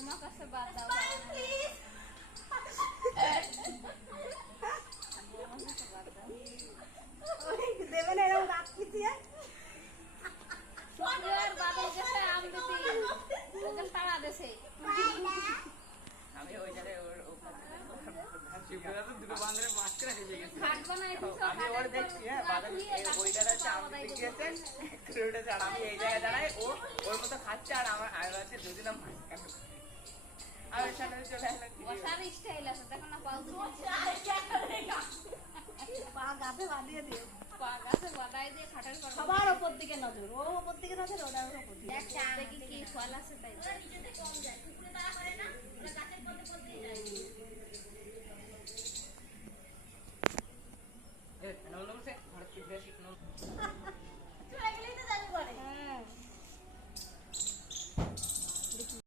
আমার কাছে বাদ দাও দেবে না এরকম রাত কিছু বাদল গেছে আম দিতে ওকে তাড়া দেছে আমি ওই জায়গায় দুটো বান্ধবের মাঝখানে এসে গেছি। ঘাট বানাই দিছো আমি ওর দেখছি হ্যাঁ বাদল ওই জায়গায় আম দিতে গিয়েছে উঠেছে আর আমি এই জায়গায় দাঁড়াই ও ওর মতো খাচ্ছে আর আমার আর হচ্ছে দুদিনের মাঝখানে আমি সামনে চলে আসলাম বসার স্টাইল আছে দেখো না পাউ পা গাছে বাঁধিয়ে দিয়ে পা গাছে বাঁধাই দিয়ে খাটার পর সবার ওপর দিকে নজর ও ওপর দিকে নজর ওটার ওপর দিকে দেখি কি ফল আছে তাই